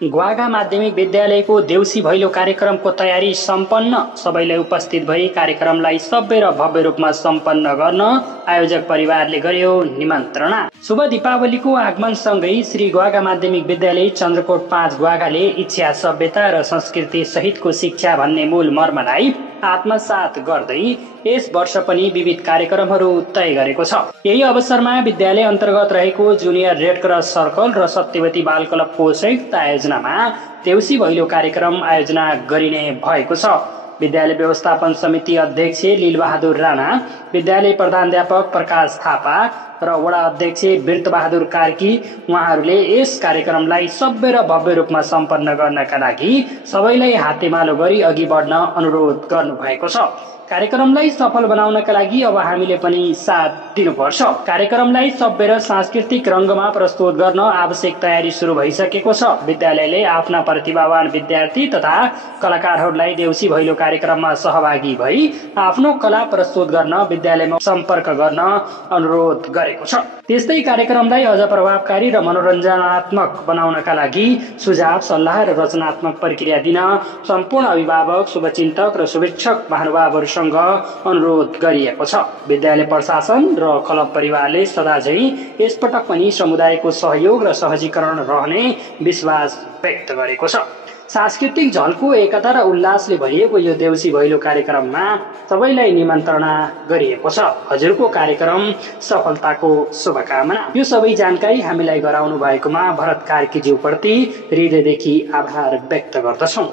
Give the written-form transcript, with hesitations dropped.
ग्वागा माध्यमिक विद्यालयको देउसी भैलो कार्यक्रमको तयारी सम्पन्न। सबैलाई उपस्थित भई कार्यक्रमलाई सभ्य र भव्य रूपमा सम्पन्न गर्न आयोजक परिवारले गर्यो निमन्त्रणा। शुभ दीपावलीको आगमनसँगै श्री ग्वागा माध्यमिक विद्यालय चन्द्रकोट 5 ग्वागाले इच्छा, सभ्यता र संस्कृति सहितको शिक्षा भन्ने मूल मर्मलाई आत्मसात गर्दै यस वर्ष पनि विविध कार्यक्रमहरू तय गरेको छ। यही अवसरमा विद्यालय अन्तर्गत रहेको जुनियर रेड क्रस सर्कल र सत्यवती बाल क्लबको संयुक्त आयोजनामा देउसी भैलो कार्यक्रम आयोजना गरिने भएको छ। विद्यालय व्यवस्थापन समिति अध्यक्ष लीलबहादुर राणा, विद्यालय प्रधानाध्यापक प्रकाश थापा र वडा अध्यक्ष बिर्तबहादुर कार्की उहाँहरूले यस कार्यक्रमलाई सभ्य र भव्य रूपमा सम्पन्न गर्नका लागि सबैलाई हातेमालो गरी अघि बढ्न अनुरोध गर्नुभएको छ। कार्यक्रमलाई सफल बनाउनका लागि अब हामीले पनि साथ दिनुपर्छ। कार्यक्रमलाई सभ्य र सांस्कृतिक रंगमा प्रस्तुत गर्न आवश्यक तयारी सुरु भइसकेको छ। विद्यालयले आफ्ना प्रतिभावान विद्यार्थी तथा कलाकारहरूलाई देउसी भैलो कार्यक्रममा सहभागी भई आफ्नो कला प्रस्तुत गर्न विद्यालयमा सम्पर्क गर्न अनुरोध गरेको छ। त्यस्तै कार्यक्रमलाई अझ प्रभावकारी र मनोरञ्जनात्मक बनाउनका लागि सुझाव, सल्लाह र रचनात्मक प्रक्रिया दिन सम्पूर्ण अभिभावक, शुभचिन्तक र शुभेच्छक महानुभावहरूसँग अनुरोध गरिएको छ। विद्यालय प्रशासन र क्लब परिवारले सदाझै यसपटक पनि समुदायको सहयोग र सहजीकरण रहने विश्वास व्यक्त गरेको छ। सांस्कृतिक झल्को, एकता र उल्लासले भरिएको यो देउसी भैलो कार्यक्रममा सबैलाई निमन्त्रणा गरिएको छ। हजुरको कार्यक्रम सफलताको शुभकामना। यो सबै जानकारी हामीलाई गराउनु भएकोमा भरत कार्कीज्यूप्रति हृदयदेखि आभार व्यक्त गर्दछौँ।